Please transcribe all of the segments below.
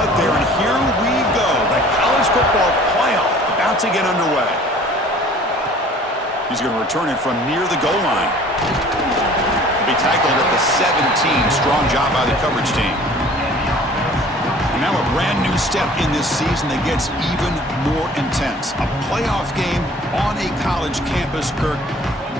out there, and here we go. The college football playoff about to get underway. He's going to return it from near the goal line. He'll be tackled at the 17. Strong job by the coverage team. And now a brand new step in this season that gets even more intense. A playoff game on a college campus, Kirk.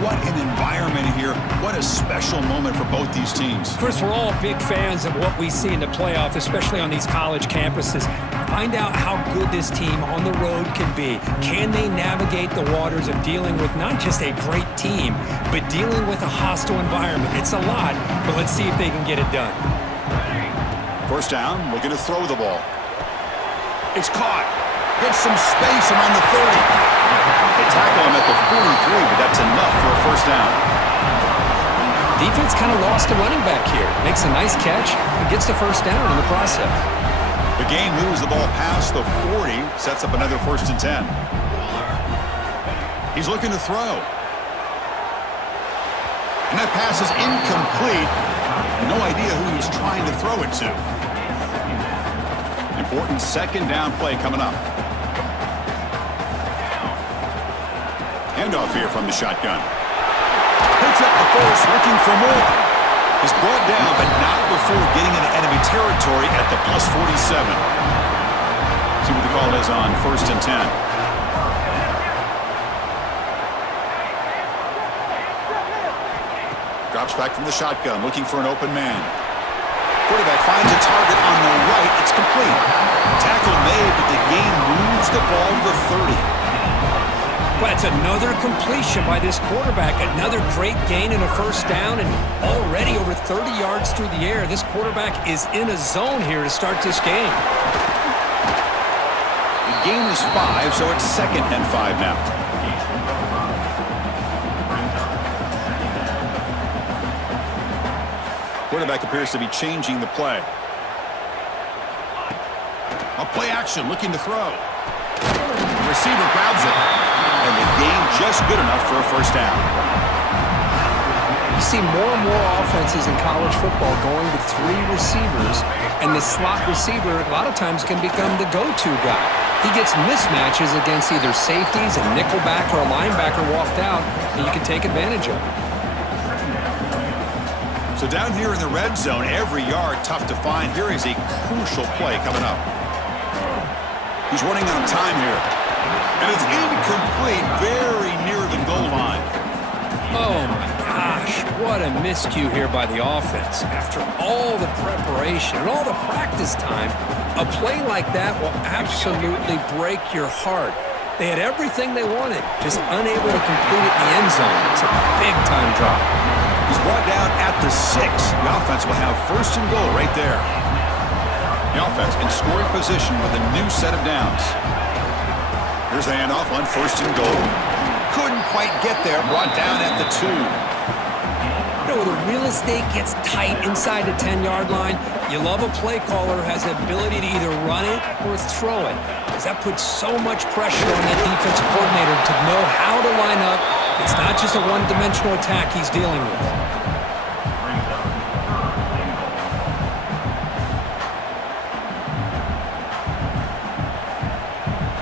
What an environment here. What a special moment for both these teams. Chris, we're all big fans of what we see in the playoff, especially on these college campuses. Find out how good this team on the road can be. Can they navigate the waters of dealing with not just a great team, but dealing with a hostile environment? It's a lot, but let's see if they can get it done. First down, looking to throw the ball. It's caught. Gets some space around the 30. They tackle him at the 43, but that's enough for a first down. Defense kind of lost a running back here. Makes a nice catch and gets the first down in the process. The game moves the ball past the 40, sets up another 1st and 10. He's looking to throw. And that pass is incomplete. No idea who he's trying to throw it to. Important 2nd down play coming up. Handoff here from the shotgun. Picks up the first, looking for more. He's brought down, but not before getting into enemy territory at the plus 47. See what the call is on 1st and 10. Drops back from the shotgun, looking for an open man. Quarterback finds a target on the right. It's complete. Tackle made, but the game moves the ball to the 30. Well, it's another completion by this quarterback. Another great gain and a first down, and already over 30 yards through the air. This quarterback is in a zone here to start this game. The game is 5, so it's 2nd and 5 now. Quarterback appears to be changing the play. A play action, looking to throw. The receiver grabs it. And the game just good enough for a first down. You see more and more offenses in college football going to 3 receivers, and the slot receiver a lot of times can become the go-to guy. He gets mismatches against either safeties, a nickelback, or a linebacker walked out, and you can take advantage of it. So down here in the red zone, every yard tough to find. Here is a crucial play coming up. He's running out of time here. And it's incomplete, very near the goal line. Oh, my gosh. What a miscue here by the offense. After all the preparation and all the practice time, a play like that will absolutely break your heart. They had everything they wanted, just unable to complete it in the end zone. It's a big-time drop. He's brought down at the 6. The offense will have 1st and goal right there. The offense in scoring position with a new set of downs. Here's the handoff on 1st and goal. Couldn't quite get there. Brought down at the 2. You know, the real estate gets tight inside the 10-yard line. You love a play caller who has the ability to either run it or throw it, because that puts so much pressure on that defensive coordinator to know how to line up. It's not just a one-dimensional attack he's dealing with.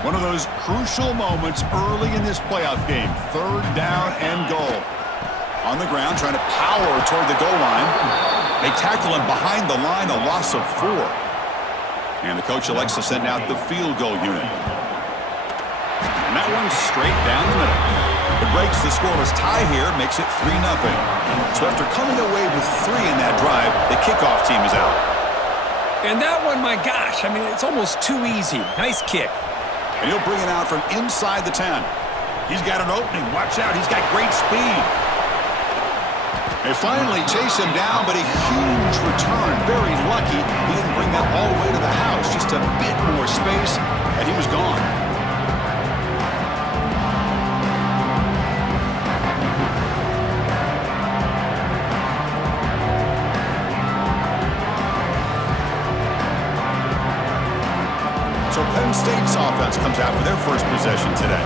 One of those crucial moments early in this playoff game. 3rd down and goal. On the ground, trying to power toward the goal line. They tackle him behind the line, a loss of 4. And the coach elects to send out the field goal unit. And that one's straight down the middle. It breaks the scoreless tie here, makes it 3-0. So after coming away with 3 in that drive, the kickoff team is out. And that one, my gosh, I mean, it's almost too easy. Nice kick. And he'll bring it out from inside the 10. He's got an opening. Watch out. He's got great speed. They finally chase him down, but a huge return. Very lucky he didn't bring that all the way to the house. Just a bit more space, and he was gone. So Penn State's offense comes out for their first possession today.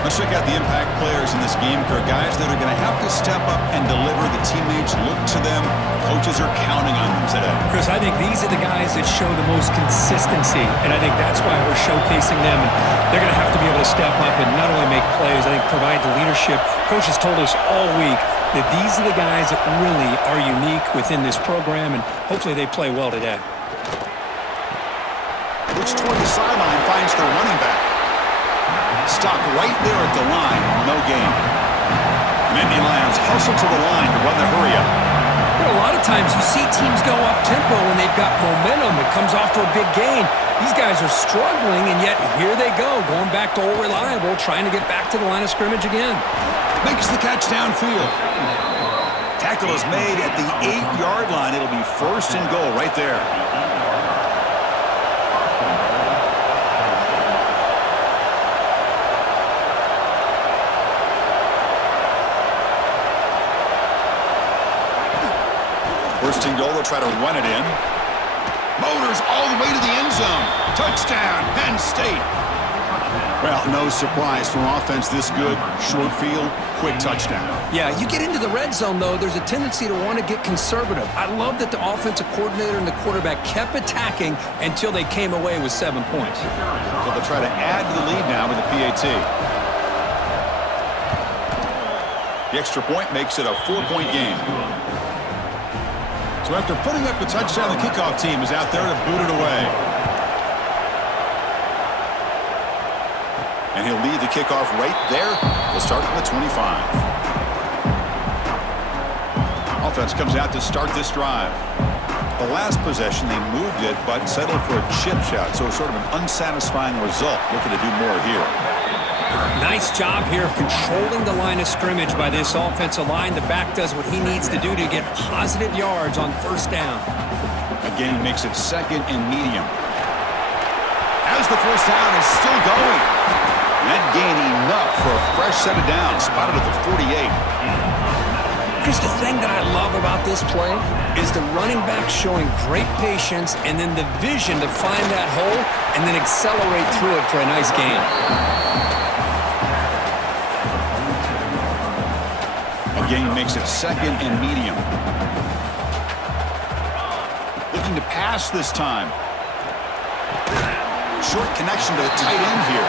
Let's check out the impact players in this game, Kirk. Guys that are going to have to step up and deliver. The teammates look to them. Coaches are counting on them today. Chris, I think these are the guys that show the most consistency, and I think that's why we're showcasing them. And they're going to have to be able to step up and not only make plays, I think provide the leadership. Coaches told us all week that these are the guys that really are unique within this program, and hopefully they play well today. Looks toward the sideline, finds the running back. Stopped right there at the line, no gain. Nittany Lions hustle to the line to run the hurry-up. A lot of times you see teams go up-tempo when they've got momentum. It comes off to a big gain. These guys are struggling, and yet here they go, going back to old reliable, trying to get back to the line of scrimmage again. Makes the catch downfield. Tackle is made at the 8-yard line. It'll be first and goal right there. First and goal, they'll try to run it in. Motors all the way to the end zone. Touchdown, Penn State. Well, no surprise from offense this good. Short field, quick touchdown. Yeah, you get into the red zone, though, there's a tendency to want to get conservative. I love that the offensive coordinator and the quarterback kept attacking until they came away with 7 points. So they'll try to add to the lead now with the PAT. The extra point makes it a 4-point game. So after putting up the touchdown, the kickoff team is out there to boot it away. And he'll lead the kickoff right there. He'll start from the 25. Offense comes out to start this drive. The last possession, they moved it, but settled for a chip shot. So sort of an unsatisfying result. Looking to do more here. Nice job here of controlling the line of scrimmage by this offensive line. The back does what he needs to do to get positive yards on first down. Again, makes it second and medium. As the first down is still going. That gain enough for a fresh set of downs. Spotted at the 48. Chris, the thing that I love about this play is the running back showing great patience and then the vision to find that hole and then accelerate through it for a nice gain. Gain makes it second and medium. Looking to pass this time. Short connection to the tight end here.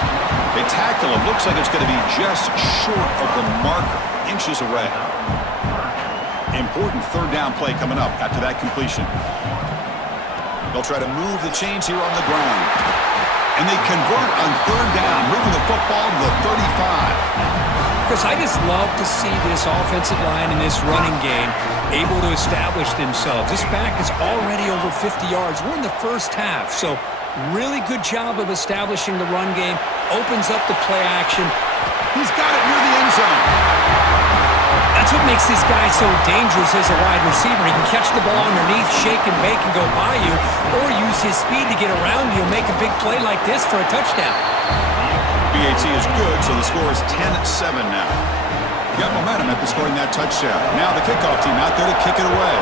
They tackle him. Looks like it's going to be just short of the marker, inches away. Important third down play coming up after that completion. They'll try to move the chains here on the ground. And they convert on third down, moving the football to the 35. Chris, I just love to see this offensive line and this running game able to establish themselves. This back is already over 50 yards. We're in the first half, so really good job of establishing the run game. Opens up the play action. He's got it near the end zone. That's what makes this guy so dangerous as a wide receiver. He can catch the ball underneath, shake and bake, and go by you, or use his speed to get around you and make a big play like this for a touchdown. PAT is good, so the score is 10-7 now. Got momentum after scoring that touchdown. Now the kickoff team out there to kick it away.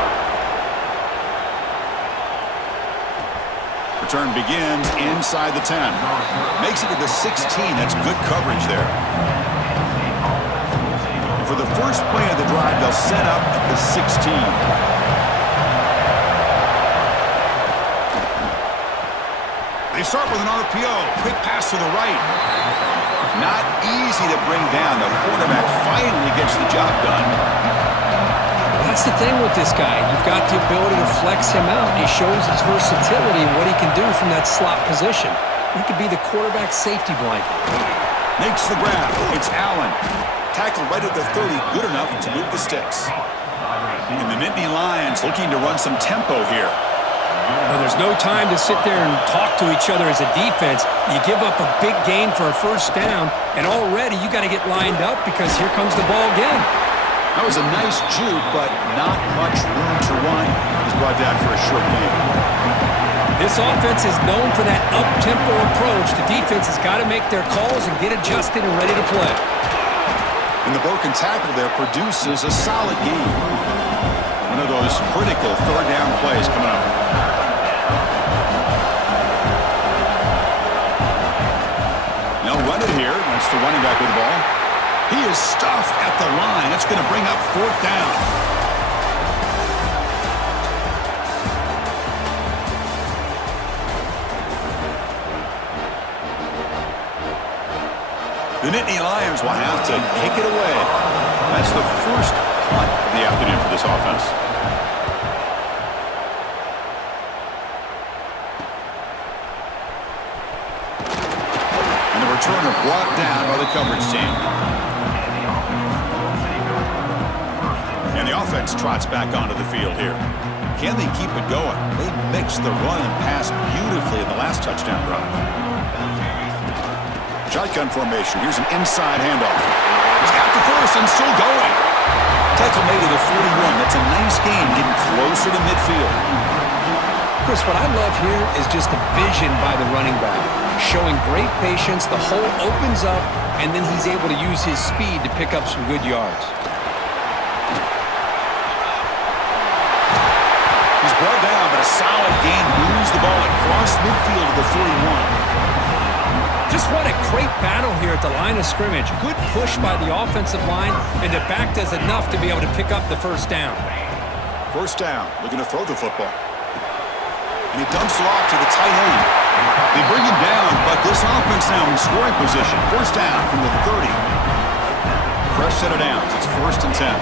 Return begins inside the 10. Makes it to the 16. That's good coverage there. For the first play of the drive, they'll set up at the 16. They start with an RPO. Quick pass to the right. Not easy to bring down. The quarterback finally gets the job done. That's the thing with this guy. You've got the ability to flex him out. He shows his versatility and what he can do from that slot position. He could be the quarterback safety blanket. Makes the grab. It's Allen. Tackled right at the 30. Good enough to move the sticks. And the Nittany Lions looking to run some tempo here. Well, there's no time to sit there and talk to each other as a defense. You give up a big gain for a first down, and already you got to get lined up because here comes the ball again. That was a nice juke, but not much room to run. He's brought down for a short gain. This offense is known for that up-tempo approach. The defense has got to make their calls and get adjusted and ready to play. And the broken tackle there produces a solid gain. One of those critical third down plays coming up. They'll run it here. That's the running back with the ball. He is stuffed at the line. That's going to bring up 4th down. The Nittany Lions will have to kick it away. That's the first punt of the afternoon for this offense. And the returner brought down by the coverage team. And the offense trots back onto the field here. Can they keep it going? They mixed the run and pass beautifully in the last touchdown drive. Shotgun formation. Here's an inside handoff. He's got the first and still going. Tackle made to the 41. That's a nice game, getting closer to midfield. Chris, what I love here is just the vision by the running back. Showing great patience, the hole opens up, and then he's able to use his speed to pick up some good yards. He's brought down, but a solid gain moves the ball across midfield to the 41. Just what a great battle here at the line of scrimmage. Good push by the offensive line, and the back does enough to be able to pick up the first down. First down, looking to throw the football. And he dumps it off to the tight end. They bring him down, but this offense now in scoring position. First down from the 30. Fresh set of downs. It's 1st and 10.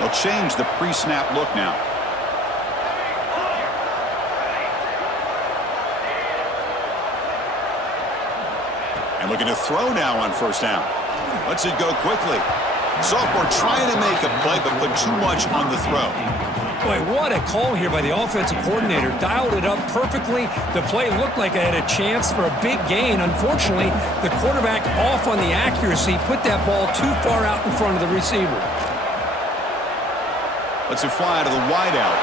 They'll change the pre-snap look now. And looking to throw now on first down. Lets it go quickly. Sophomore trying to make a play, but put too much on the throw. Boy, what a call here by the offensive coordinator. Dialed it up perfectly. The play looked like it had a chance for a big gain. Unfortunately, the quarterback off on the accuracy, put that ball too far out in front of the receiver. Lets it fly to the wideout.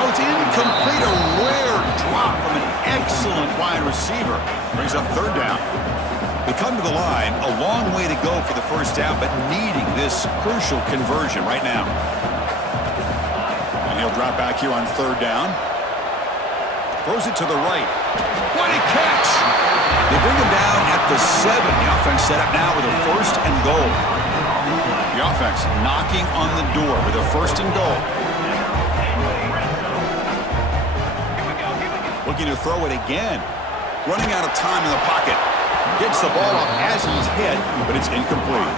Oh, it's incomplete. A rare drop from an excellent wide receiver. Brings up 3rd down. They come to the line, a long way to go for the first down, but needing this crucial conversion right now. And he'll drop back here on 3rd down. Throws it to the right. What a catch! They bring him down at the 7. The offense set up now with a 1st and goal. The offense knocking on the door with a 1st and goal. Looking to throw it again. Running out of time in the pocket. Gets the ball off as he's hit, but it's incomplete.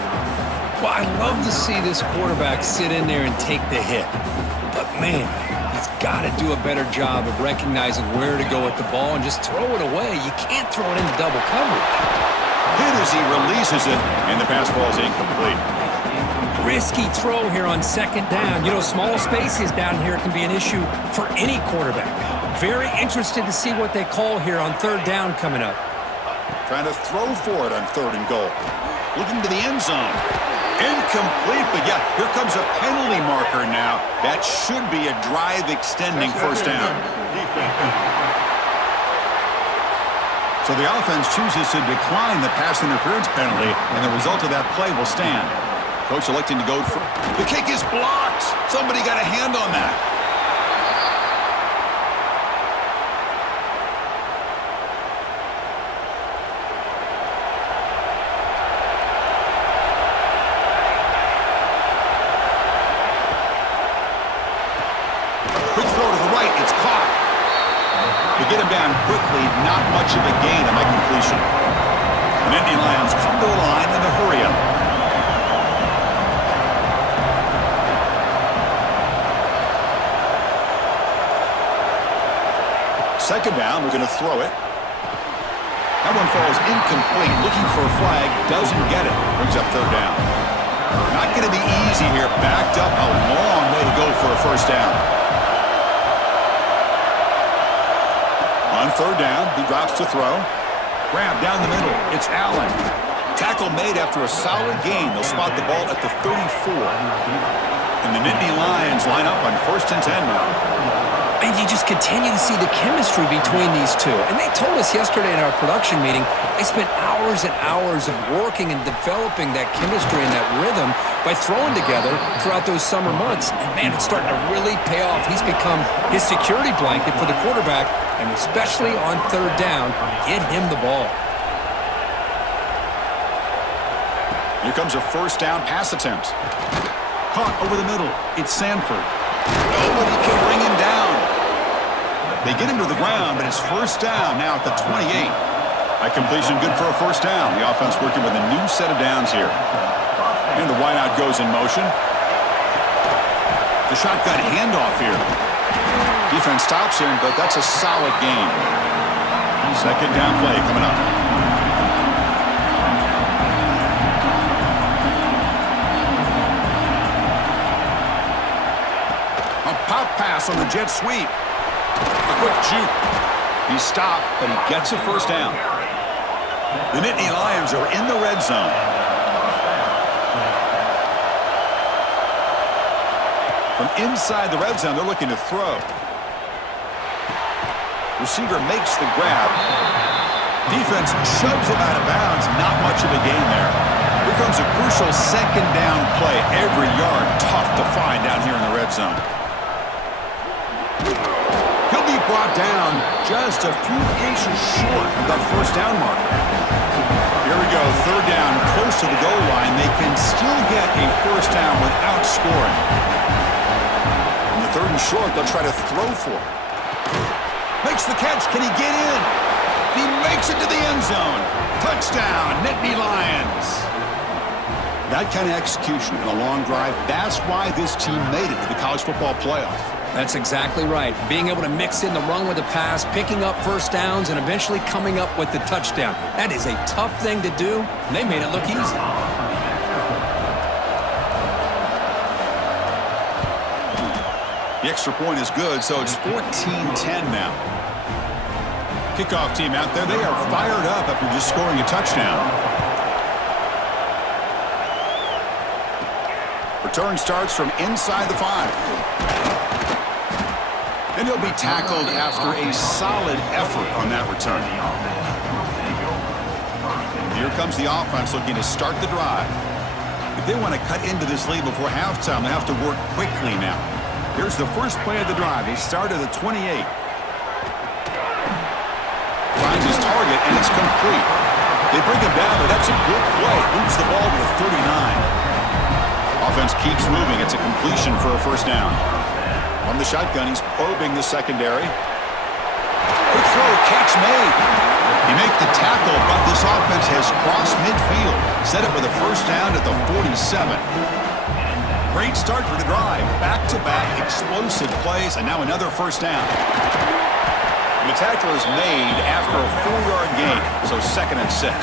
Well, I love to see this quarterback sit in there and take the hit. But, man, he's got to do a better job of recognizing where to go with the ball and just throw it away. You can't throw it into double coverage. Hit as he releases it, and the pass ball is incomplete. Risky throw here on 2nd down. You know, small spaces down here can be an issue for any quarterback. Very interested to see what they call here on 3rd down coming up. Trying to throw for it on 3rd and goal. Looking to the end zone. Incomplete, but yeah, here comes a penalty marker now. That should be a drive-extending first down. So the offense chooses to decline the pass interference penalty, and the result of that play will stand. Coach electing to go for the kick is blocked. Somebody got a hand on that. Get him down quickly, not much of a gain on that completion. The Nittany Lions come to the line in a hurry-up. Second down, we're going to throw it. That one falls incomplete. Looking for a flag, doesn't get it. Brings up 3rd down. Not going to be easy here. Backed up, a long way to go for a first down. On 3rd down, he drops to throw. Grab down the middle. It's Allen. Tackle made after a solid gain. They'll spot the ball at the 34. And the Nittany Lions line up on 1st and 10 now. And you just continue to see the chemistry between these two. And they told us yesterday in our production meeting, they spent hours and hours of working and developing that chemistry and that rhythm by throwing together throughout those summer months. And, man, it's starting to really pay off. He's become his security blanket for the quarterback, and especially on 3rd down, get him the ball. Here comes a first down pass attempt. Caught over the middle. It's Sanford. Nobody can bring him down. They get him to the ground, but it's first down now at the 28. That completion good for a first down. The offense working with a new set of downs here. And the wideout goes in motion. The shotgun handoff here. Defense stops him, but that's a solid gain. Second down play coming up. A pop pass on the jet sweep. A quick juke. He stopped, but he gets a first down. The Nittany Lions are in the red zone. From inside the red zone, they're looking to throw. Receiver makes the grab. Defense shoves him out of bounds. Not much of a gain there. Here comes a crucial second down play. Every yard tough to find down here in the red zone. He'll be brought down just a few paces short of that first down mark. Here we go, third down, close to the goal line. They can still get a first down without scoring. On the third and short, they'll try to throw for it. Makes the catch. Can he get in? He makes it to the end zone. Touchdown, Nittany Lions. That kind of execution in a long drive, that's why this team made it to the college football playoff. That's exactly right. Being able to mix in the run with the pass, picking up first downs, and eventually coming up with the touchdown. That is a tough thing to do, and they made it look easy. The extra point is good, so it's 14-10 now. Kickoff team out there, they are fired up after just scoring a touchdown. Return starts from inside the 5. And he'll be tackled after a solid effort on that return. Here comes the offense looking to start the drive. If they want to cut into this lead before halftime, they have to work quickly now. Here's the first play of the drive. He started at 28. Finds his target, and it's complete. They bring him down, but that's a good play. Moves the ball to the 39. Offense keeps moving. It's a completion for a first down. On the shotgun, he's probing the secondary. Quick throw, catch made. He make the tackle, but this offense has crossed midfield. Set up with a first down at the 47. Great start for the drive. Back-to-back explosive plays, and now another first down. And the tackle is made after a 4-yard gain, so 2nd and 6.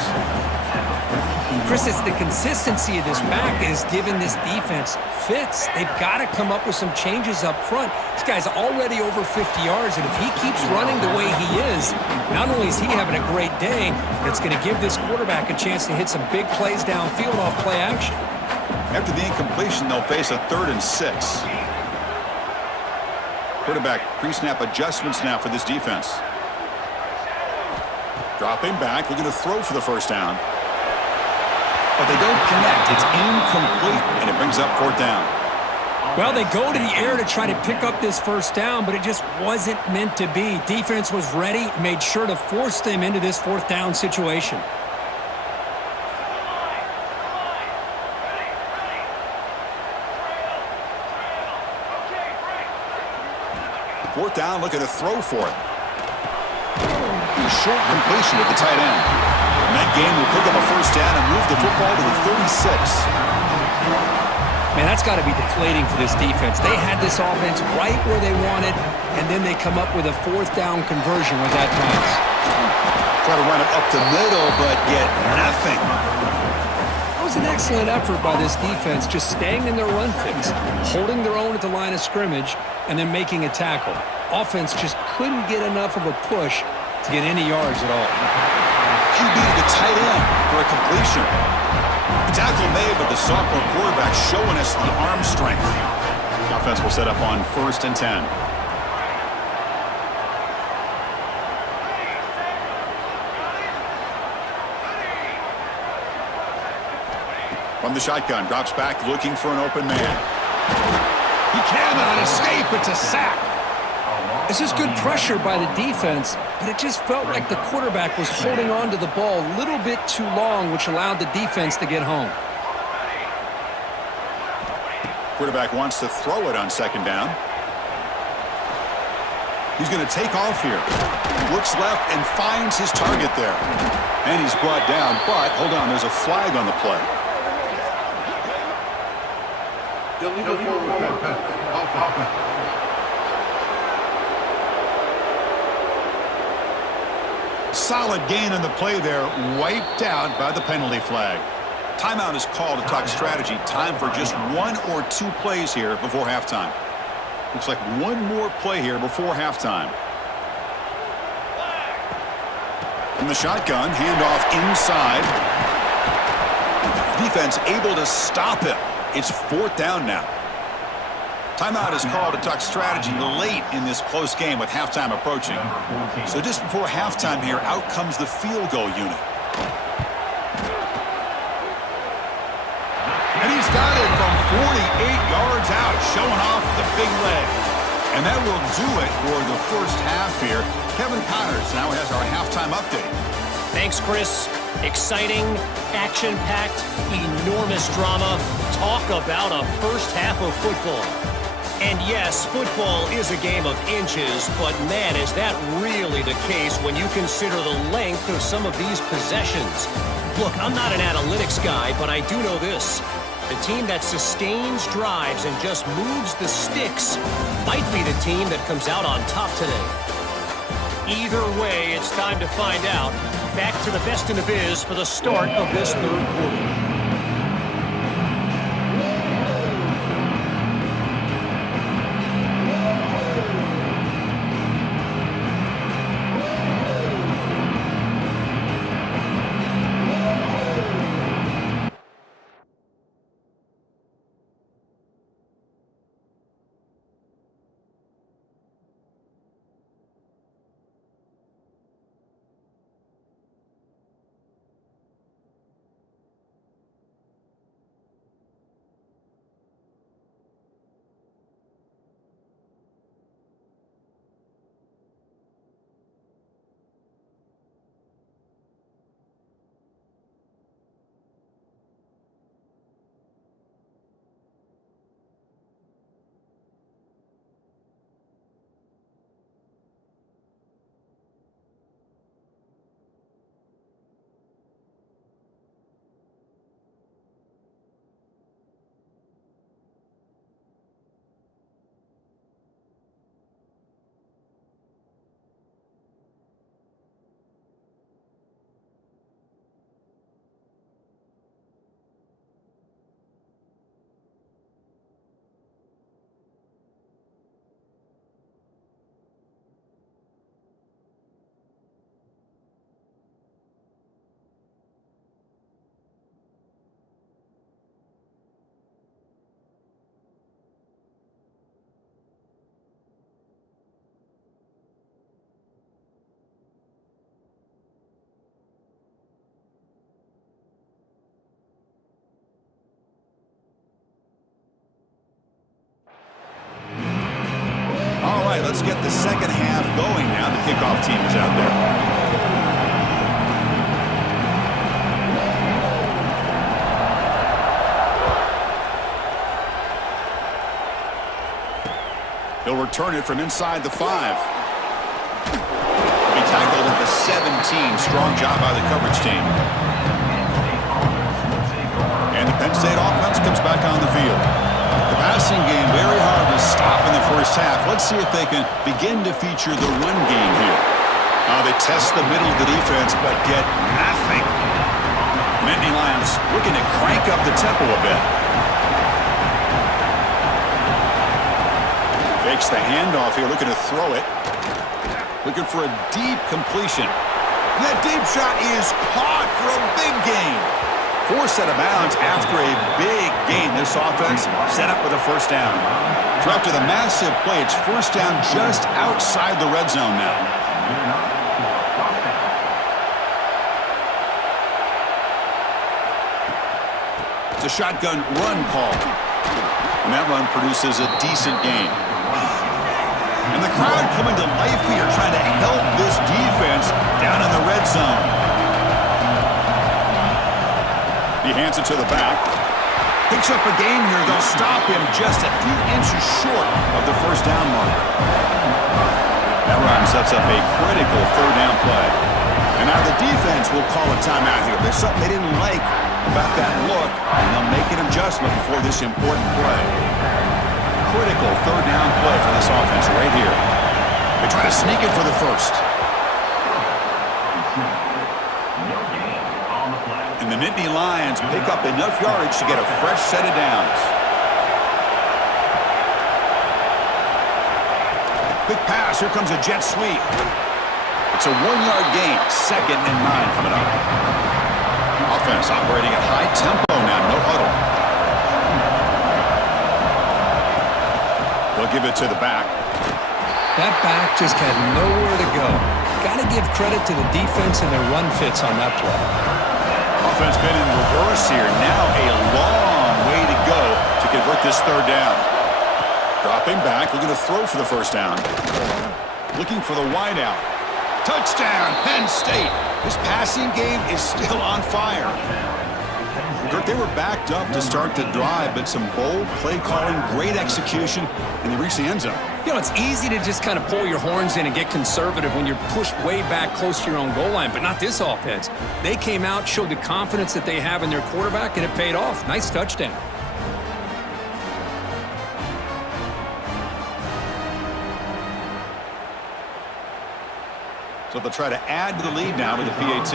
Chris, it's the consistency of this back that has given this defense fits. They've got to come up with some changes up front. This guy's already over 50 yards, and if he keeps running the way he is, not only is he having a great day, it's going to give this quarterback a chance to hit some big plays downfield off play action. After the incompletion, they'll face a 3rd and 6. Quarterback pre-snap adjustments now for this defense. Dropping back, looking to throw for the first down. But they don't connect. It's incomplete, and it brings up 4th down. Well, they go to the air to try to pick up this first down, but it just wasn't meant to be. Defense was ready, made sure to force them into this 4th down situation. Fourth down, looking to throw for it. Short completion at the tight end. And that game will pick up a first down and move the football to the 36. Man, that's got to be deflating for this defense. They had this offense right where they wanted, and then they come up with a 4th down conversion with that pass. Try to run it up the middle, but get nothing. That was an excellent effort by this defense, just staying in their run fix, holding their own at the line of scrimmage, and then making a tackle. Offense just couldn't get enough of a push to get any yards at all. QB to the tight end for a completion. The tackle made, but the sophomore quarterback showing us the arm strength. The offense will set up on 1st and 10. From the shotgun, drops back, looking for an open man. He cannot escape. It's a sack. This is good pressure by the defense, but it just felt like the quarterback was holding on to the ball a little bit too long, which allowed the defense to get home. Quarterback wants to throw it on second down. He's going to take off here. Looks left and finds his target there. And he's brought down, but hold on, there's a flag on the play. Solid gain on the play there, wiped out by the penalty flag. Timeout is called to talk strategy. Time for just 1 or 2 plays here before halftime. Looks like one more play here before halftime. In the shotgun, handoff inside. Defense able to stop him. It's 4th down now. Timeout is called to talk strategy late in this close game with halftime approaching. So just before halftime here, out comes the field goal unit. And he's got it from 48 yards out, showing off the big leg. And that will do it for the first half here. Kevin Connors now has our halftime update. Thanks, Chris. Exciting, action-packed, enormous drama. Talk about a first half of football. And yes, football is a game of inches, but man, is that really the case when you consider the length of some of these possessions. Look, I'm not an analytics guy, but I do know this. The team that sustains drives and just moves the sticks might be the team that comes out on top today. Either way, it's time to find out. Back to the best in the biz for the start of this 3rd quarter. Let's get the second half going now. The kickoff team is out there. He'll return it from inside the 5. He tackled at the 17. Strong job by the coverage team. And the Penn State offense comes back on the field. The passing game very hard to stop in the first half. Let's see if they can begin to feature the run game here. They test the middle of the defense, but get nothing. Nittany Lions looking to crank up the tempo a bit. Fakes the handoff here, looking to throw it. Looking for a deep completion. And that deep shot is caught for a big gain. Forced out of bounds after a big gain. This offense set up with a first down. So after the massive play, it's first down just outside the red zone now. It's a shotgun run call. And that run produces a decent gain. And the crowd coming to life here, trying to help this defense down in the red zone. He hands it to the back. Picks up a gain here. They'll stop him just a few inches short of the first down mark. That run sets up a critical third down play. And now the defense will call a timeout here. There's something they didn't like about that look, and they'll make an adjustment before this important play. Critical third down play for this offense right here. They try to sneak it for the first. And the Nittany Lions pick up enough yardage to get a fresh set of downs. Quick pass. Here comes a jet sweep. It's a 1-yard gain. 2nd and 9 coming up. Offense operating at high tempo now. No huddle. They'll give it to the back. That back just had nowhere to go. Got to give credit to the defense and their run fits on that play. Offense been in reverse here. Now a long way to go to convert this third down. Dropping back, looking to throw for the first down. Looking for the wideout. Touchdown, Penn State. This passing game is still on fire. Kirk, they were backed up to start the drive, but some bold play calling, great execution, and they reached the end zone. You know, it's easy to just kind of pull your horns in and get conservative when you're pushed way back close to your own goal line, but not this offense. They came out, showed the confidence that they have in their quarterback, and it paid off. Nice touchdown. So they'll try to add to the lead now with the PAT.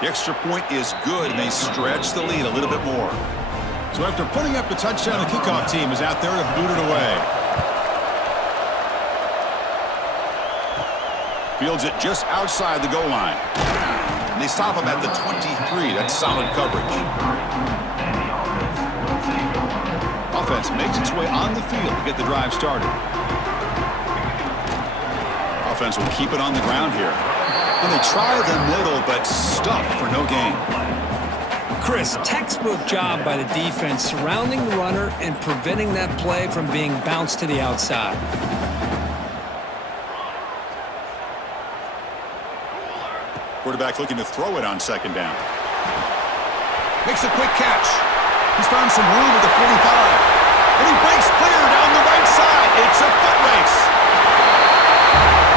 The extra point is good, and they stretch the lead a little bit more. So after putting up the touchdown, the kickoff team is out there to boot it away. Fields it just outside the goal line. And they stop him at the 23. That's solid coverage. Offense makes its way on the field to get the drive started. Offense will keep it on the ground here. And they try the middle, but stuffed for no gain. Chris, textbook job by the defense surrounding the runner and preventing that play from being bounced to the outside. Quarterback looking to throw it on 2nd down. Makes a quick catch. He's found some room at the 45. And he breaks clear down the right side. It's a foot race.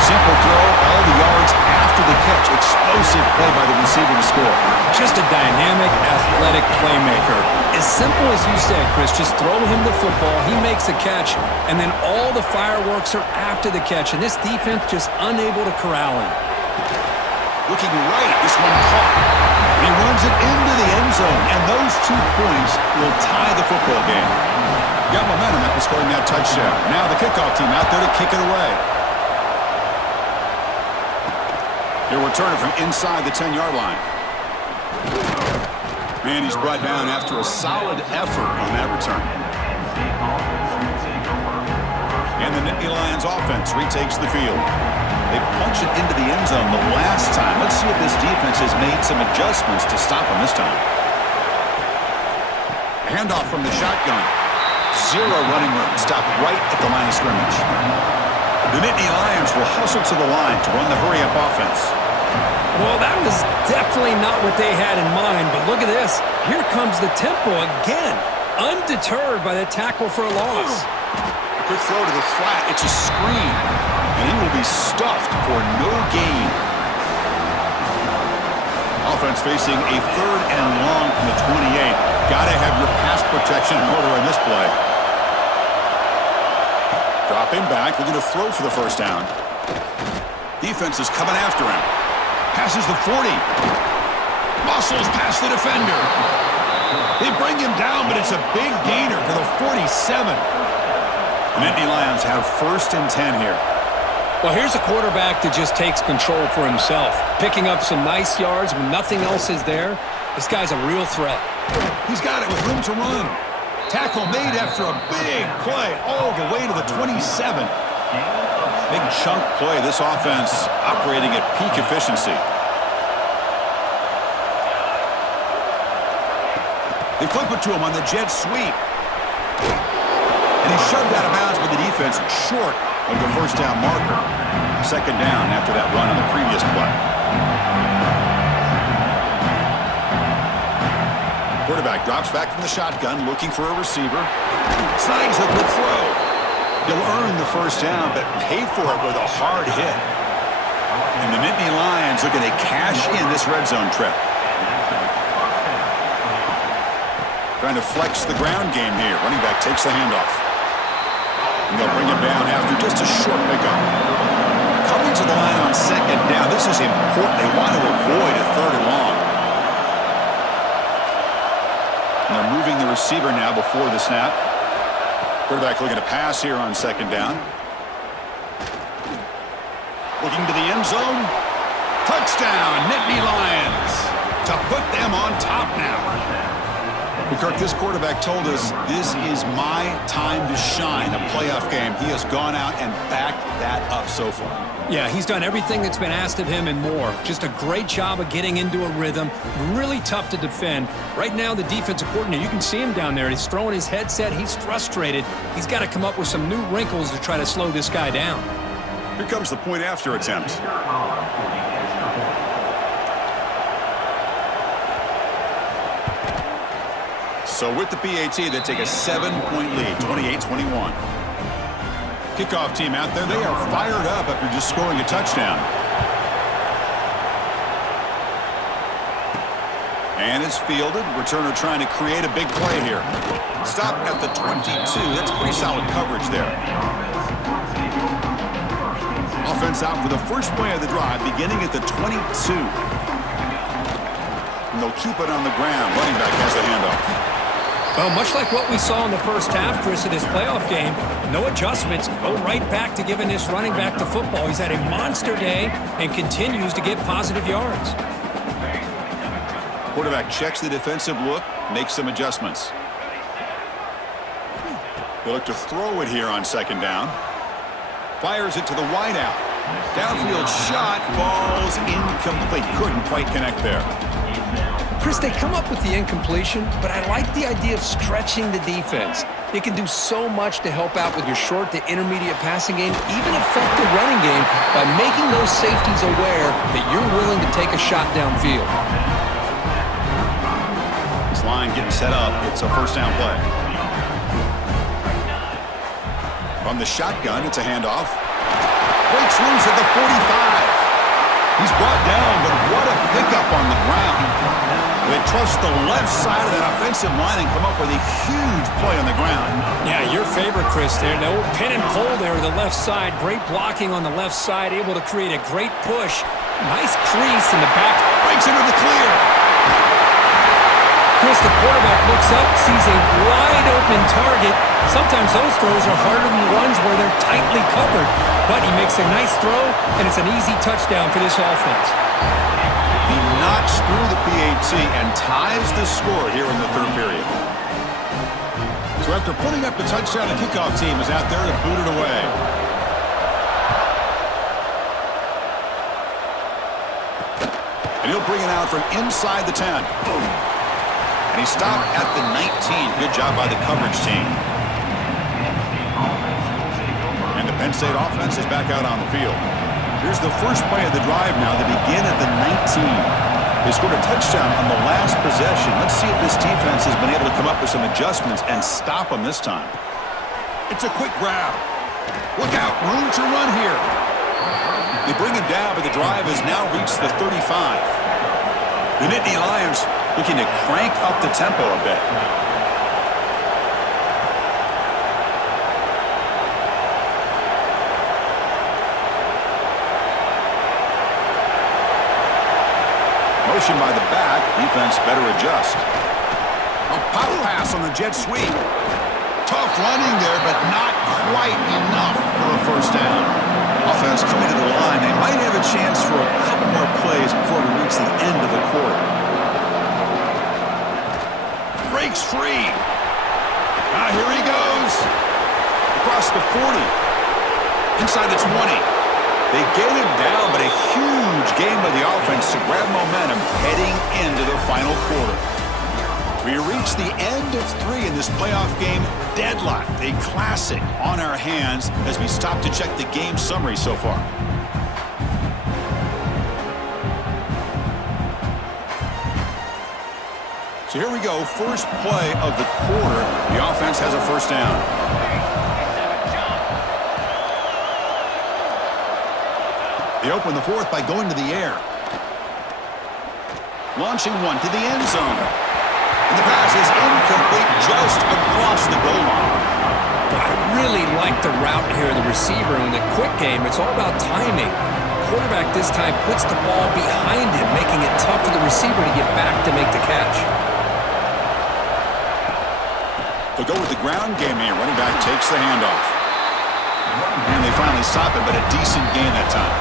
Simple throw, all the yards after the catch. Explosive play by the receiver to score. Just a dynamic, athletic playmaker. As simple as you said, Chris, just throw him the football, he makes a catch, and then all the fireworks are after the catch, and this defense just unable to corral him. Looking right, this one caught. And he runs it into the end zone, and those 2 points will tie the football game. Got momentum after scoring that touchdown. Now the kickoff team out there to kick it away. He'll return it from inside the 10-yard line. Man, he's brought down after a solid effort on that return. And the Nittany Lions offense retakes the field. They punch it into the end zone the last time. Let's see if this defense has made some adjustments to stop them this time. Handoff from the shotgun. 0 running room. Stopped right at the line of scrimmage. The Nittany Lions will hustle to the line to run the hurry-up offense. Well, that was definitely not what they had in mind, but look at this. Here comes the tempo again. Undeterred by the tackle for a loss. Quick throw to the flat. It's a screen. And he will be stuffed for no gain. Offense facing a 3rd and long from the 28. Gotta have your pass protection in order in this play. Dropping back, looking to throw for the first down. Defense is coming after him. Passes the 40. Muscles past the defender. They bring him down, but it's a big gainer to the 47. The Nittany Lions have 1st and 10 here. Well, here's a quarterback that just takes control for himself, picking up some nice yards when nothing else is there. This guy's a real threat. He's got it with room to run. Tackle made after a big play all the way to the 27. Big chunk play. This offense operating at peak efficiency. They flip it to him on the jet sweep. And he's shoved out of bounds by the defense short of the first down marker. 2nd down after that run on the previous play. Quarterback drops back from the shotgun, looking for a receiver. Signs a good throw. He'll earn the first down, but pay for it with a hard hit. And the Nittany Lions looking to cash in this red zone trip. Trying to flex the ground game here. Running back takes the handoff. And they'll bring him down after just a short pickup. Coming to the line on second down. This is important. They want to avoid a third and long. And they're moving the receiver now before the snap. Quarterback looking to pass here on second down. Looking to the end zone. Touchdown, Nittany Lions. To put them on top now. Kirk, this quarterback told us this is my time to shine, a playoff game. He has gone out and backed that up so far. Yeah, he's done everything that's been asked of him and more. Just a great job of getting into a rhythm. Really tough to defend. Right now, the defensive coordinator, you can see him down there. He's throwing his headset. He's frustrated. He's got to come up with some new wrinkles to try to slow this guy down. Here comes the point after attempt. So with the PAT, they take a 7-point lead, 28-21. Kickoff team out there, they are fired up after just scoring a touchdown. And it's fielded. Returner trying to create a big play here. Stop at the 22. That's pretty solid coverage there. Offense out for the first play of the drive, beginning at the 22. And they'll keep it on the ground. Running back has the handoff. Well, much like what we saw in the first half, Chris, of this playoff game, no adjustments. Go right back to giving this running back the football. He's had a monster day and continues to get positive yards. Quarterback checks the defensive look, makes some adjustments. They look to throw it here on second down. Fires it to the wideout. Downfield shot falls incomplete. Couldn't quite connect there. Chris, they come up with the incompletion, but I like the idea of stretching the defense. It can do so much to help out with your short to intermediate passing game, even affect the running game by making those safeties aware that you're willing to take a shot downfield. This line getting set up. It's a first down play. From the shotgun, it's a handoff. Breaks loose at the 45. He's brought down, but what a pickup on the ground. They trust the left side of that offensive line and come up with a huge play on the ground. Yeah, your favorite, Chris, there. The old pin and pull there to the left side. Great blocking on the left side, able to create a great push. Nice crease in the back. Breaks into the clear. Chris, the quarterback looks up, sees a wide-open target. Sometimes those throws are harder than the ones where they're tightly covered. But he makes a nice throw, and it's an easy touchdown for this offense. He knocks through the PAT and ties the score here in the third period. So after putting up the touchdown, the kickoff team is out there to boot it away. And he'll bring it out from inside the 10. And he stopped at the 19. Good job by the coverage team. And the Penn State offense is back out on the field. Here's the first play of the drive now. They begin at the 19. They scored a touchdown on the last possession. Let's see if this defense has been able to come up with some adjustments and stop them this time. It's a quick grab. Look out, room to run here. They bring him down, but the drive has now reached the 35. The Nittany Lions looking to crank up the tempo a bit. Motion by the back. Defense better adjust. A pop pass on the jet sweep. Tough running there, but not quite enough for a first down. Offense coming to the line. They might have a chance for a couple more plays before we reach the end of the quarter. Breaks free. Here he goes. Across the 40. Inside the 20. They get him down, but a huge game by the offense to grab momentum heading into the final quarter. We reach the end of 3 in this playoff game. Deadlock, a classic on our hands as we stop to check the game summary so far. So here we go, first play of the quarter. The offense has a first down. They open the fourth by going to the air. Launching one to the end zone. And the pass is incomplete just across the goal line. I really like the route here of the receiver. In the quick game, it's all about timing. Quarterback this time puts the ball behind him, making it tough for the receiver to get back to make the catch. They'll go with the ground game here. Running back takes the handoff. And they finally stop it, but a decent gain that time.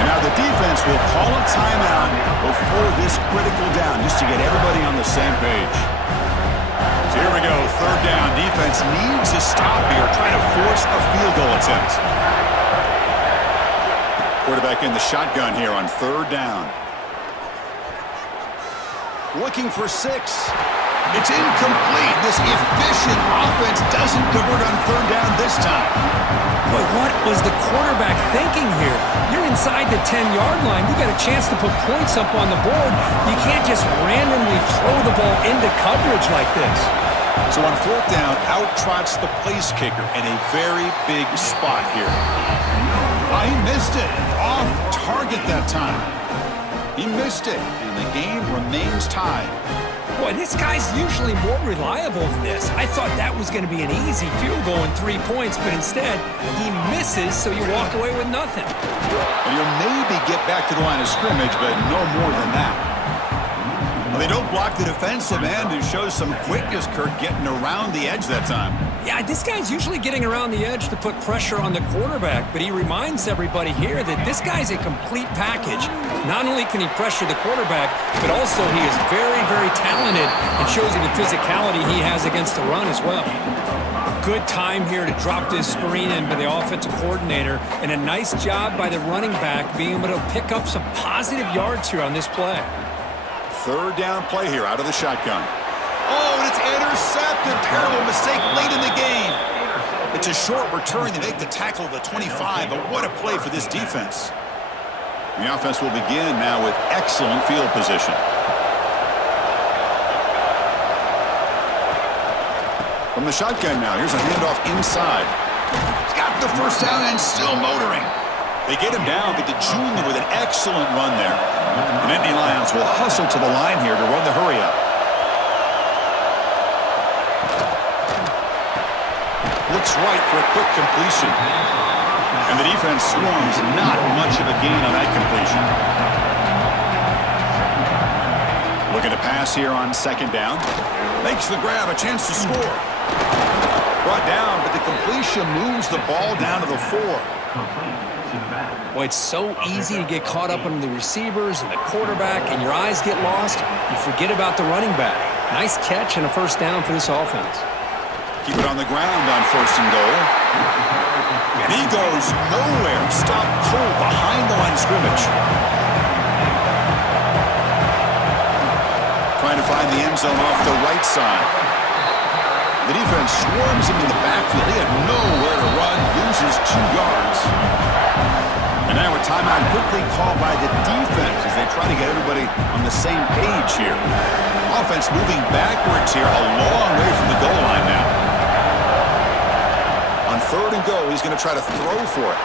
And now the defense will call a timeout before this critical down, just to get everybody on the same page. So here we go, third down. Defense needs a stop here, trying to force a field goal attempt. Quarterback in the shotgun here on third down. Looking for 6. It's incomplete. This efficient offense doesn't convert on third down this time. Boy, what was the quarterback thinking here? You're inside the 10-yard line. You got a chance to put points up on the board. You can't just randomly throw the ball into coverage like this. So on fourth down, out trots the place kicker in a very big spot here. He missed it. Off target that time. He missed it, and the game remains tied. Boy, this guy's usually more reliable than this. I thought that was going to be an easy field goal in 3 points, but instead, he misses, so you walk away with nothing. And you'll maybe get back to the line of scrimmage, but no more than that. Well, they don't block the defensive end and shows some quickness, Kirk, getting around the edge that time. Yeah, this guy's usually getting around the edge to put pressure on the quarterback, but he reminds everybody here that this guy's a complete package. Not only can he pressure the quarterback, but also he is very, very talented and shows you the physicality he has against the run as well. Good time here to drop this screen in by the offensive coordinator, and a nice job by the running back being able to pick up some positive yards here on this play. Third down play here out of the shotgun. Oh, and it's intercepted. Terrible mistake late in the game. It's a short return. They make the tackle of the 25, but what a play for this defense. The offense will begin now with excellent field position. From the shotgun now, here's a handoff inside. He's got the first down and still motoring. They get him down, but the junior with an excellent run there. And Indy Lions will hustle to the line here to run the hurry up. Looks right for a quick completion. And the defense swarms, not much of a gain on that completion. Looking to pass here on second down. Makes the grab, a chance to score. Brought down, but the completion moves the ball down to the 4. Boy, it's so easy to get caught up on the receivers and the quarterback, and your eyes get lost. You forget about the running back. Nice catch and a first down for this offense. Keep it on the ground on first and goal. And he goes nowhere. Stop cold behind the line of scrimmage. Trying to find the end zone off the right side. The defense swarms him in the backfield. He had nowhere to run, loses 2 yards. And now a timeout quickly called by the defense as they try to get everybody on the same page here. Offense moving backwards here, a long way from the goal line now. On third and goal, he's going to try to throw for it.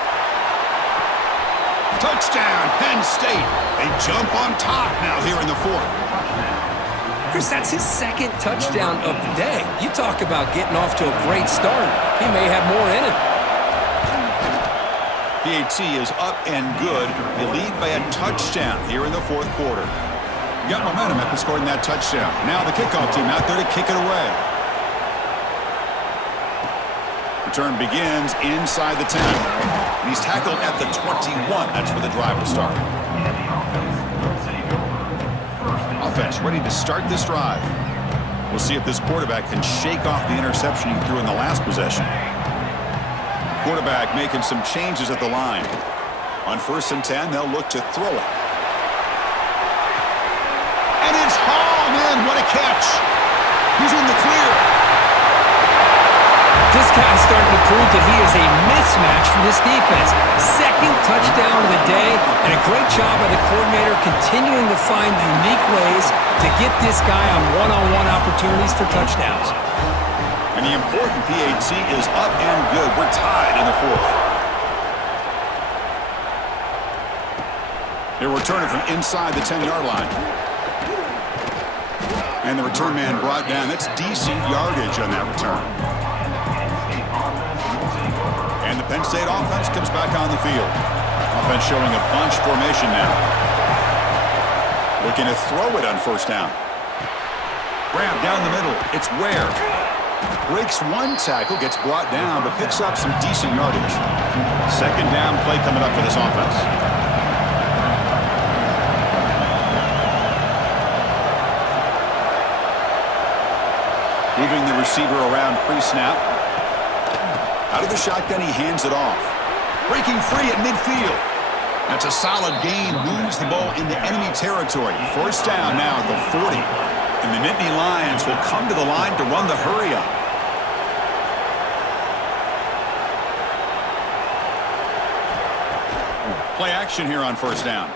Touchdown, Penn State. They jump on top now here in the 4th. Chris, that's his second touchdown of the day. You talk about getting off to a great start. He may have more in it. PAT is up and good. They lead by a touchdown here in the 4th quarter. Got momentum after scoring that touchdown. Now the kickoff team out there to kick it away. Return begins inside the 10. And he's tackled at the 21. That's where the drive will start. Offense ready to start this drive. We'll see if this quarterback can shake off the interception he threw in the last possession. Quarterback making some changes at the line. On first and 10, they'll look to throw it. And it's hauled in. What a catch. He's in the clear. This guy's starting to prove that he is a mismatch for this defense. Second touchdown of the day, and a great job by the coordinator continuing to find unique ways to get this guy on one-on-one opportunities for touchdowns. And the important PAT is up and good. We're tied in the fourth. They're returning from inside the 10-yard line. And the return man brought down. That's decent yardage on that return. And the Penn State offense comes back on the field. Offense showing a bunch formation now. Looking to throw it on first down. Grab down the middle. It's Ware. Breaks one tackle, gets brought down, but picks up some decent yardage. Second down play coming up for this offense. Moving the receiver around pre-snap. Out of the shotgun, he hands it off. Breaking free at midfield. That's a solid gain. Moves the ball into enemy territory. First down now at the 40. And the Nittany Lions will come to the line to run the hurry-up. Play action here on first down.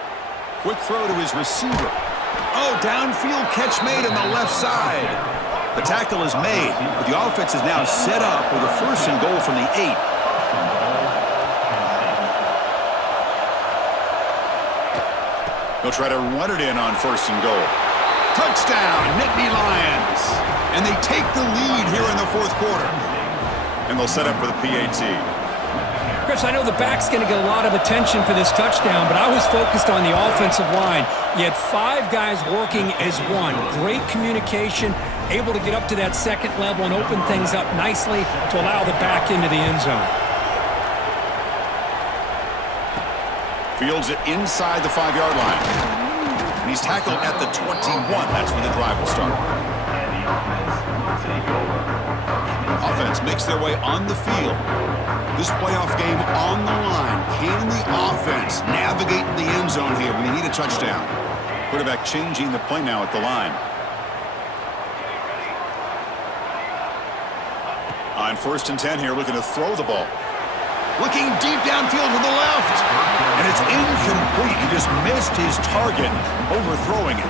Quick throw to his receiver. Oh, downfield catch made on the left side. The tackle is made, but the offense is now set up with a first and goal from the 8. He'll try to run it in on first and goal. Touchdown, Nittany Lions. And they take the lead here in the fourth quarter. And they'll set up for the PAT. Chris, I know the back's going to get a lot of attention for this touchdown, but I was focused on the offensive line. You had 5 guys working as one. Great communication, able to get up to that second level and open things up nicely to allow the back into the end zone. Fields it inside the 5-yard line. And he's tackled at the 21. That's when the drive will start. Offense makes their way on the field. This playoff game on the line. Can the offense navigate the end zone here when they need a touchdown? Quarterback changing the play now at the line. On first and 10 here, looking to throw the ball. Looking deep downfield to the left. And it's incomplete. He just missed his target, overthrowing it.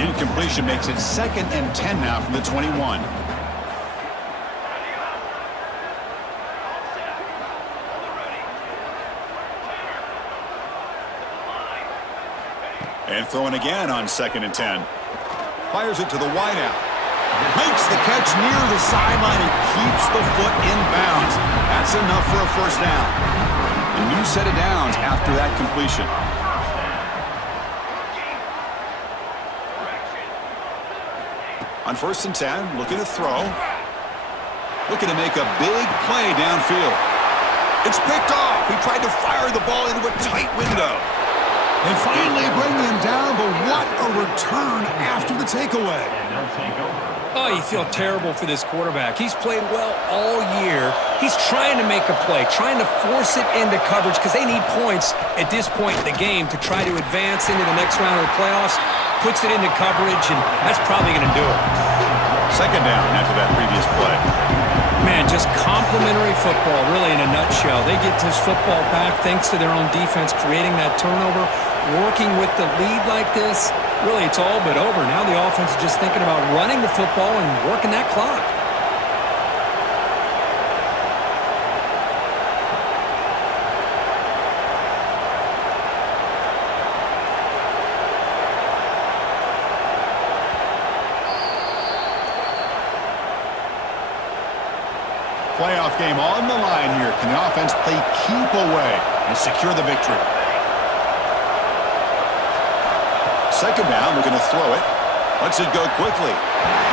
The incompletion makes it second and 10 now from the 21. And throwing again on second and 10. Fires it to the wideout. Makes the catch near the sideline and keeps the foot in bounds. That's enough for a first down. A new set of downs after that completion. On first and 10, looking to throw. Looking to make a big play downfield. It's picked off. He tried to fire the ball into a tight window. They finally bring him down, but what a return after the takeaway. Oh, you feel terrible for this quarterback. He's played well all year. He's trying to make a play, trying to force it into coverage because they need points at this point in the game to try to advance into the next round of the playoffs. Puts it into coverage, and that's probably going to do it. Second down after that previous play. Man, just complimentary football, really, in a nutshell. They get this football back thanks to their own defense, creating that turnover, working with the lead like this. Really, it's all but over. Now the offense is just thinking about running the football and working that clock. Playoff game on the line here. Can the offense play keep away and secure the victory? Second down, looking to throw it. Lets it go quickly.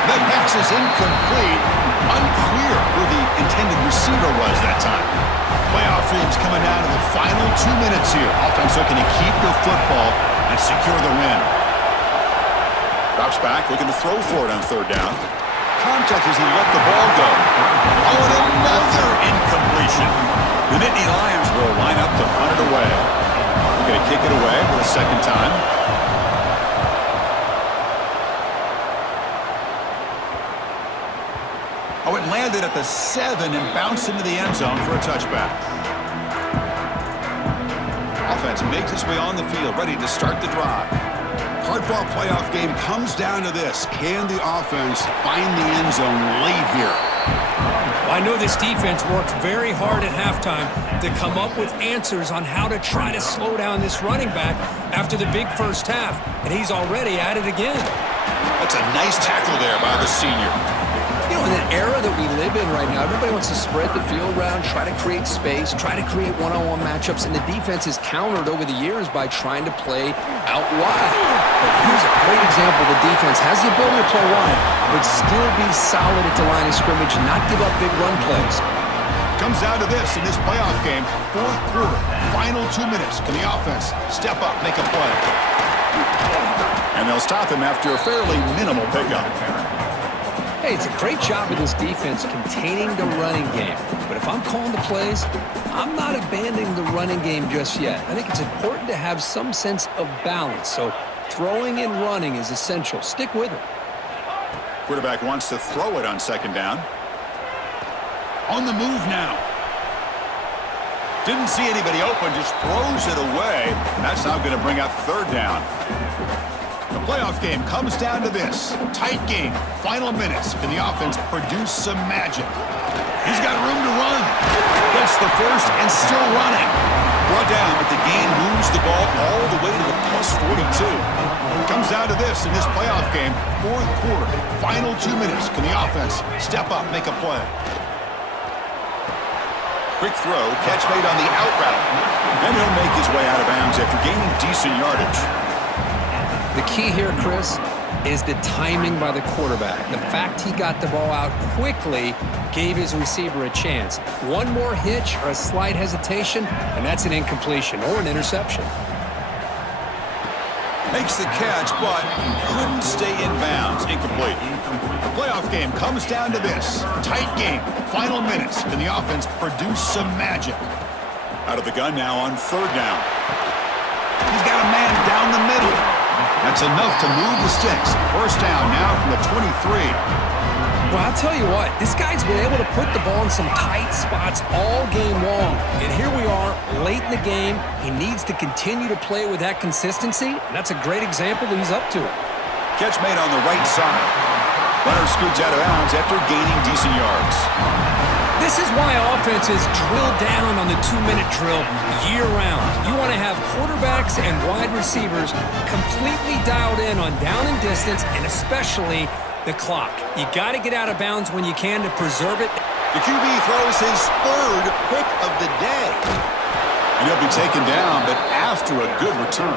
The pass is incomplete. Unclear who the intended receiver was that time. Playoff game's coming down to the final 2 minutes here. Offense looking to keep the football and secure the win. Drops back, looking to throw for it on third down. Contact as he let the ball go. Oh, and another incompletion. The Nittany Lions will line up to punt it away. We're going to kick it away for the second time. Oh, it landed at the 7 and bounced into the end zone for a touchback. offense makes its way on the field, ready to start the drive. Hardball playoff game comes down to this. Can the offense find the end zone late here? I know this defense worked very hard at halftime to come up with answers on how to try to slow down this running back after the big first half, and he's already at it again. That's a nice tackle there by the senior. You know, in the era that we live in right now, everybody wants to spread the field around, try to create space, try to create one-on-one matchups, and the defense is countered over the years by trying to play out wide. But here's a great example. The defense has the ability to play wide, but still be solid at the line of scrimmage, not give up big run plays. Comes down to this in this playoff game. Fourth quarter, final 2 minutes. Can the offense step up, make a play? And they'll stop him after a fairly minimal pickup. Hey, it's a great job of this defense containing the running game. But if I'm calling the plays, I'm not abandoning the running game just yet. I think it's important to have some sense of balance. So throwing and running is essential. Stick with it. Quarterback wants to throw it on second down. On the move now. Didn't see anybody open, just throws it away. And that's now going to bring up third down. The playoff game comes down to this. Tight game, final minutes. Can the offense produce some magic? He's got room to run. Gets the first and still running. Brought down, but the gain moves the ball all the way to the plus 42. Comes down to this in this playoff game. Fourth quarter, final 2 minutes. Can the offense step up, make a play? Quick throw, catch made on the out route. And he'll make his way out of bounds after gaining decent yardage. The key here, Chris, is the timing by the quarterback. The fact he got the ball out quickly gave his receiver a chance. One more hitch or a slight hesitation, and that's an incompletion or an interception. Makes the catch, but couldn't stay in bounds. Incomplete. The playoff game comes down to this. Tight game, final minutes. Can the offense produce some magic? Out of the gun now on third down. He's got a man down the middle. That's enough to move the sticks. First down now from the 23. Well, I'll tell you what, this guy's been able to put the ball in some tight spots all game long. And here we are, late in the game. He needs to continue to play with that consistency, and that's a great example that he's up to it. Catch made on the right side. Runner scoots out of bounds after gaining decent yards. This is why offenses drill down on the 2-minute drill year-round. You want to have quarterbacks and wide receivers completely dialed in on down and distance, and especially the clock. You got to get out of bounds when you can to preserve it. The QB throws his third pick of the day. And he'll be taken down, but after a good return.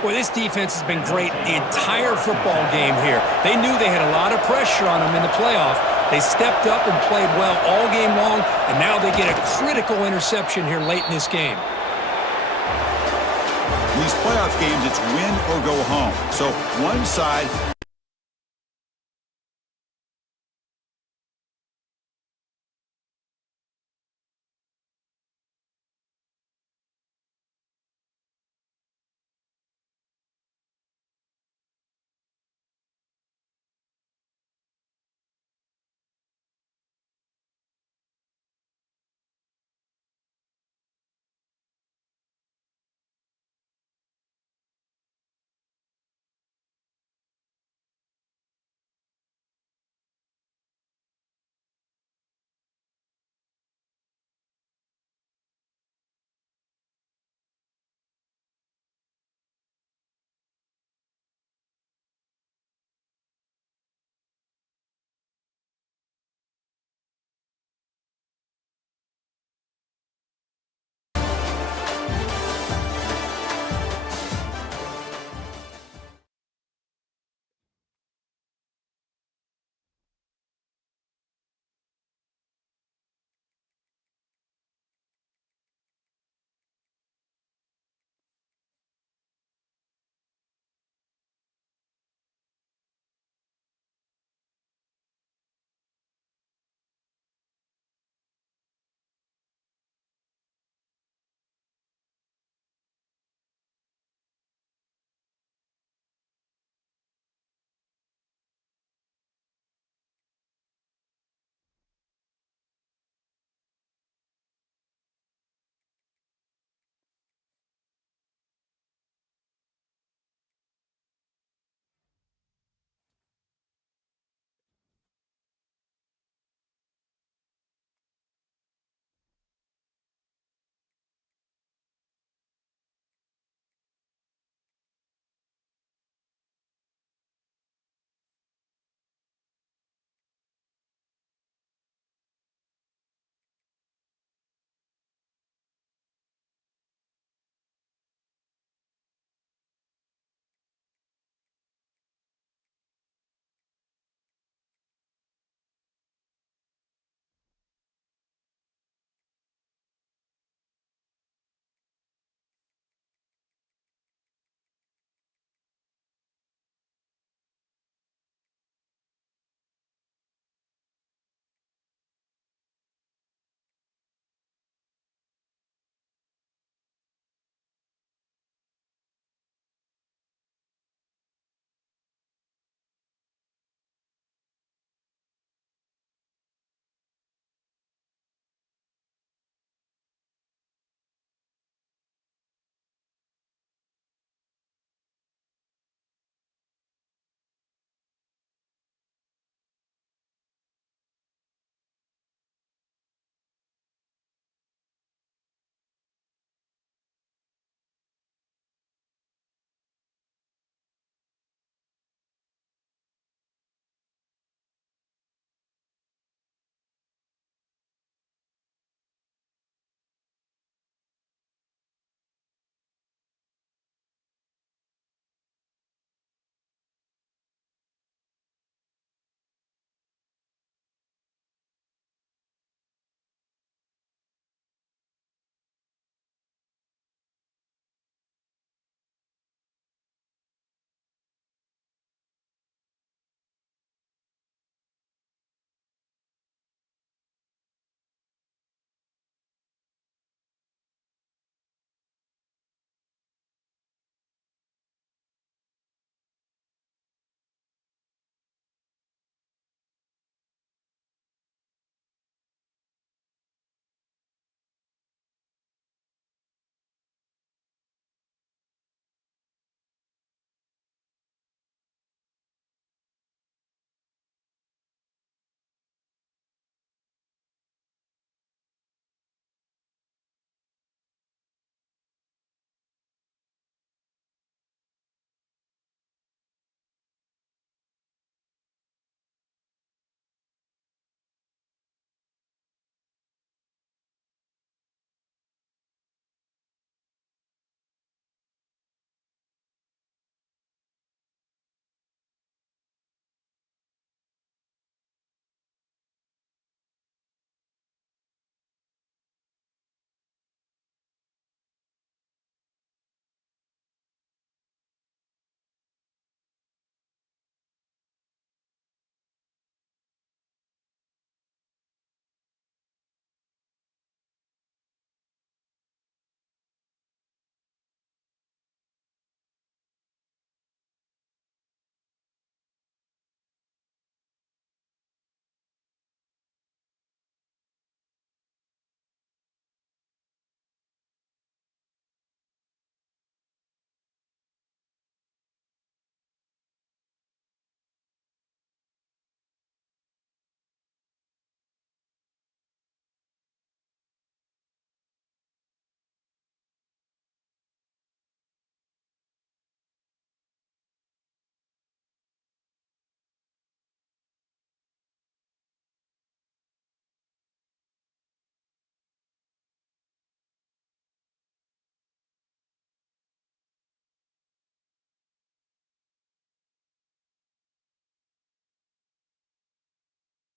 Well, this defense has been great the entire football game here. They knew they had a lot of pressure on them in the playoff. They stepped up and played well all game long, and now they get a critical interception here late in this game. In these playoff games, it's win or go home. So one side